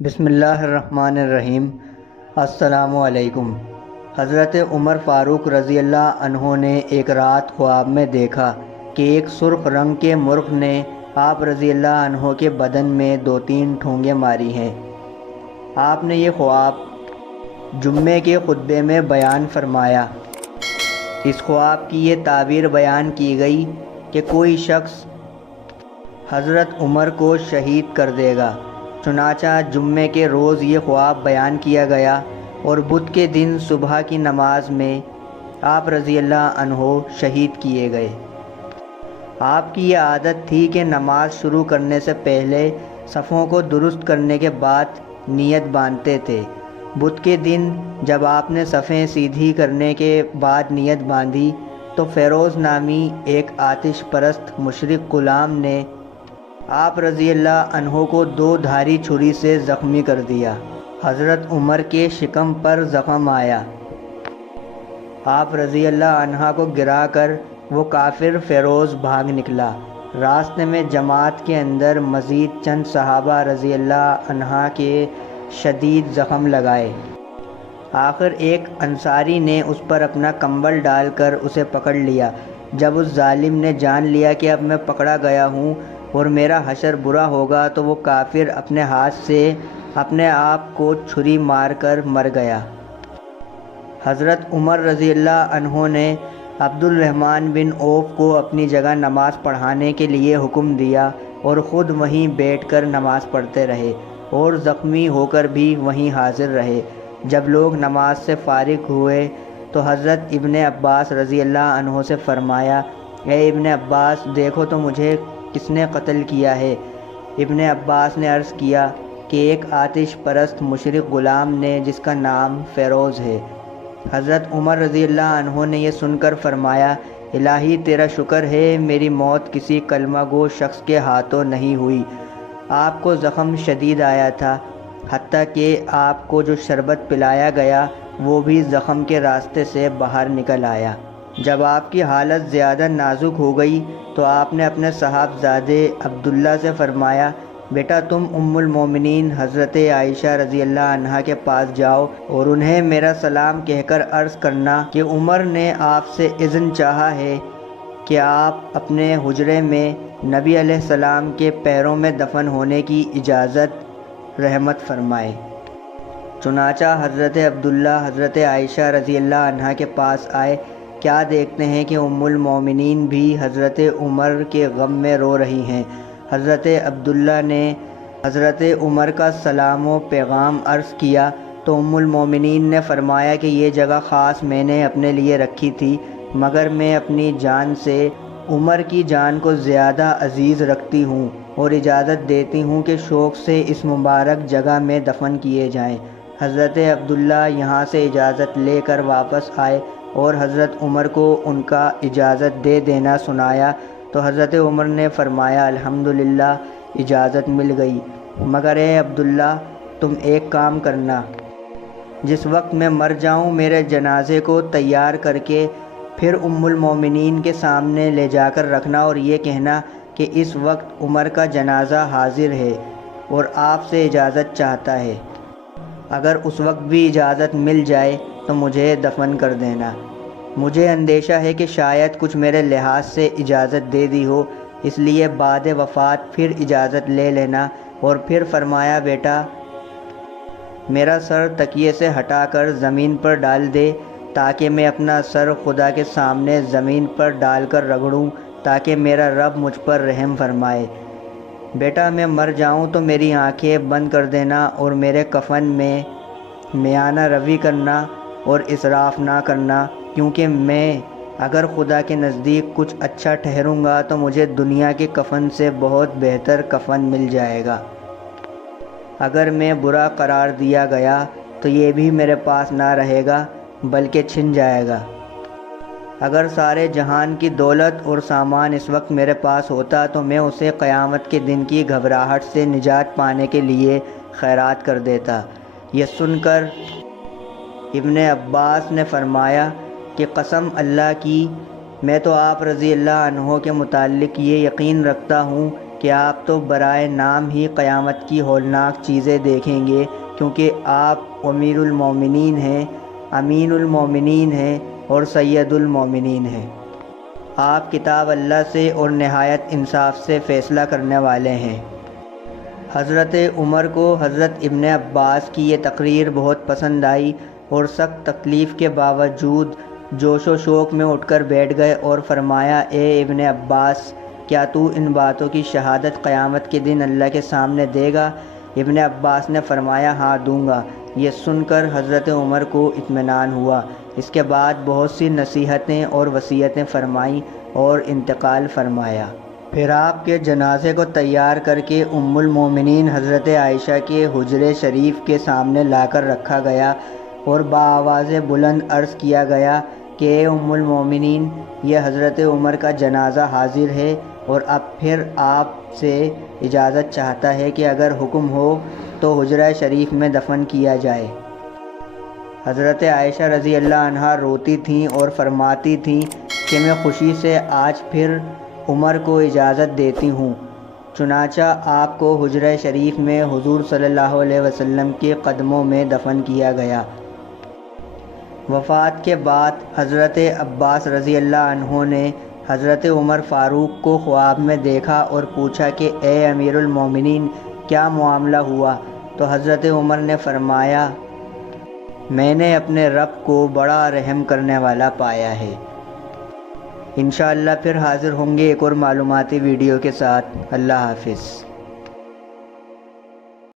بسم اللہ الرحمن الرحیم۔ السلام علیکم۔ حضرت عمر فاروق رضی اللہ عنہ نے ایک رات خواب میں دیکھا کہ ایک سرخ رنگ کے مرغ نے آپ رضی اللہ عنہ کے بدن میں 2-3 ٹھونگیں ماری ہیں۔ آپ نے یہ خواب جمعے کے خطبے میں بیان فرمایا۔ اس خواب کی یہ تعبیر بیان کی گئی کہ کوئی شخص حضرت عمر کو شہید کر دے گا۔ چنانچہ جمعے کے روز یہ خواب بیان کیا گیا اور بدھ کے دن صبح کی نماز میں آپ رضی اللہ عنہ شہید کیے گئے۔ آپ کی یہ عادت تھی کہ نماز شروع کرنے سے پہلے صفوں کو درست کرنے کے بعد نیت باندھتے تھے۔ بدھ کے دن جب آپ نے صفیں سیدھی کرنے کے بعد نیت باندھی تو فیروز نامی ایک آتش پرست مشرک غلام نے آپ رضی اللہ عنہ کو 2 دھاری چھری سے زخمی کر دیا۔ حضرت عمر کے شکم پر زخم آیا۔ آپ رضی اللہ عنہ کو گرا کر وہ کافر فیروز بھاگ نکلا۔ راستے میں جماعت کے اندر مزید چند صحابہ رضی اللہ عنہ کے شدید زخم لگائے۔ آخر ایک انصاری نے اس پر اپنا کمبل ڈال کر اسے پکڑ لیا۔ جب اس ظالم نے جان لیا کہ اب میں پکڑا گیا ہوں اور میرا حشر برا ہوگا تو وہ کافر اپنے ہاتھ سے اپنے آپ کو چھری مار کر مر گیا۔ حضرت عمر رضی اللہ عنہ نے عبد الرحمن بن عوف کو اپنی جگہ نماز پڑھانے کے لیے حکم دیا اور خود وہیں بیٹھ کر نماز پڑھتے رہے اور زخمی ہو کر بھی وہیں حاضر رہے۔ جب لوگ نماز سے فارغ ہوئے تو حضرت ابن عباس رضی اللہ عنہ سے فرمایا، اے ابن عباس، دیکھو تو مجھے کس نے قتل کیا ہے؟ ابن عباس نے عرض کیا کہ ایک آتش پرست مشرک غلام نے جس کا نام فیروز ہے۔ حضرت عمر رضی اللہ عنہ نے یہ سن کر فرمایا، الہی تیرا شکر ہے میری موت کسی کلمہ گو شخص کے ہاتھوں نہیں ہوئی۔ آپ کو زخم شدید آیا تھا، حتیٰ کہ آپ کو جو شربت پلایا گیا وہ بھی زخم کے راستے سے باہر نکل آیا۔ جب آپ کی حالت زیادہ نازک ہو گئی تو آپ نے اپنے صاحبزادے عبداللہ سے فرمایا، بیٹا تم ام المومنین حضرت عائشہ رضی اللہ عنہا کے پاس جاؤ اور انہیں میرا سلام کہہ کر عرض کرنا کہ عمر نے آپ سے اذن چاہا ہے کہ آپ اپنے حجرے میں نبی علیہ السلام کے پیروں میں دفن ہونے کی اجازت رحمت فرمائے۔ چنانچہ حضرت عبداللہ حضرت عائشہ رضی اللہ عنہا کے پاس آئے۔ کیا دیکھتے ہیں کہ ام المومنین بھی حضرت عمر کے غم میں رو رہی ہیں۔ حضرت عبداللہ نے حضرت عمر کا سلام و پیغام عرض کیا تو ام المومنین نے فرمایا کہ یہ جگہ خاص میں نے اپنے لیے رکھی تھی، مگر میں اپنی جان سے عمر کی جان کو زیادہ عزیز رکھتی ہوں اور اجازت دیتی ہوں کہ شوق سے اس مبارک جگہ میں دفن کیے جائیں۔ حضرت عبداللہ یہاں سے اجازت لے کر واپس آئے اور حضرت عمر کو ان کا اجازت دے دینا سنایا تو حضرت عمر نے فرمایا، الحمدللہ اجازت مل گئی، مگر اے عبداللہ تم ایک کام کرنا، جس وقت میں مر جاؤں میرے جنازے کو تیار کر کے پھر ام المومنین کے سامنے لے جا کر رکھنا اور یہ کہنا کہ اس وقت عمر کا جنازہ حاضر ہے اور آپ سے اجازت چاہتا ہے۔ اگر اس وقت بھی اجازت مل جائے تو مجھے دفن کر دینا۔ مجھے اندیشہ ہے کہ شاید کچھ میرے لحاظ سے اجازت دے دی ہو، اس لیے بعد وفات پھر اجازت لے لینا۔ اور پھر فرمایا، بیٹا میرا سر تکیے سے ہٹا کر زمین پر ڈال دے تاکہ میں اپنا سر خدا کے سامنے زمین پر ڈال کر رگڑوں تاکہ میرا رب مجھ پر رحم فرمائے۔ بیٹا میں مر جاؤں تو میری آنکھیں بند کر دینا اور میرے کفن میں میانہ روی کرنا اور اسراف نہ کرنا، کیونکہ میں اگر خدا کے نزدیک کچھ اچھا ٹھہروں گا تو مجھے دنیا کے کفن سے بہت بہتر کفن مل جائے گا۔ اگر میں برا قرار دیا گیا تو یہ بھی میرے پاس نہ رہے گا بلکہ چھن جائے گا۔ اگر سارے جہان کی دولت اور سامان اس وقت میرے پاس ہوتا تو میں اسے قیامت کے دن کی گھبراہٹ سے نجات پانے کے لیے خیرات کر دیتا۔ یہ سن کر ابن عباس نے فرمایا کہ قسم اللہ کی، میں تو آپ رضی اللہ عنہ کے متعلق یہ یقین رکھتا ہوں کہ آپ تو برائے نام ہی قیامت کی ہولناک چیزیں دیکھیں گے، کیونکہ آپ امیر المومنین ہیں، امین المومنین ہیں اور سید المومنین ہیں۔ آپ کتاب اللہ سے اور نہایت انصاف سے فیصلہ کرنے والے ہیں۔ حضرت عمر کو حضرت ابن عباس کی یہ تقریر بہت پسند آئی اور سخت تکلیف کے باوجود جوش و شوق میں اٹھ کر بیٹھ گئے اور فرمایا، اے ابن عباس، کیا تو ان باتوں کی شہادت قیامت کے دن اللہ کے سامنے دے گا؟ ابن عباس نے فرمایا، ہاں دوں گا۔ یہ سن کر حضرت عمر کو اطمینان ہوا۔ اس کے بعد بہت سی نصیحتیں اور وصیتیں فرمائیں اور انتقال فرمایا۔ پھر آپ کے جنازے کو تیار کر کے ام المومنین حضرت عائشہ کے حجرے شریف کے سامنے لا کر رکھا گیا اور بآواز بلند عرض کیا گیا کہ اے ام المومنین، یہ حضرت عمر کا جنازہ حاضر ہے اور اب پھر آپ سے اجازت چاہتا ہے کہ اگر حکم ہو تو حجرہ شریف میں دفن کیا جائے۔ حضرت عائشہ رضی اللہ عنہا روتی تھیں اور فرماتی تھیں کہ میں خوشی سے آج پھر عمر کو اجازت دیتی ہوں۔ چنانچہ آپ کو حجرہ شریف میں حضور صلی اللہ علیہ وسلم کے قدموں میں دفن کیا گیا۔ وفات کے بعد حضرت عباس رضی اللہ عنہ نے حضرت عمر فاروق کو خواب میں دیکھا اور پوچھا کہ اے امیر المومنین، کیا معاملہ ہوا؟ تو حضرت عمر نے فرمایا، میں نے اپنے رب کو بڑا رحم کرنے والا پایا ہے۔ انشاءاللہ پھر حاضر ہوں گے ایک اور معلوماتی ویڈیو کے ساتھ۔ اللہ حافظ۔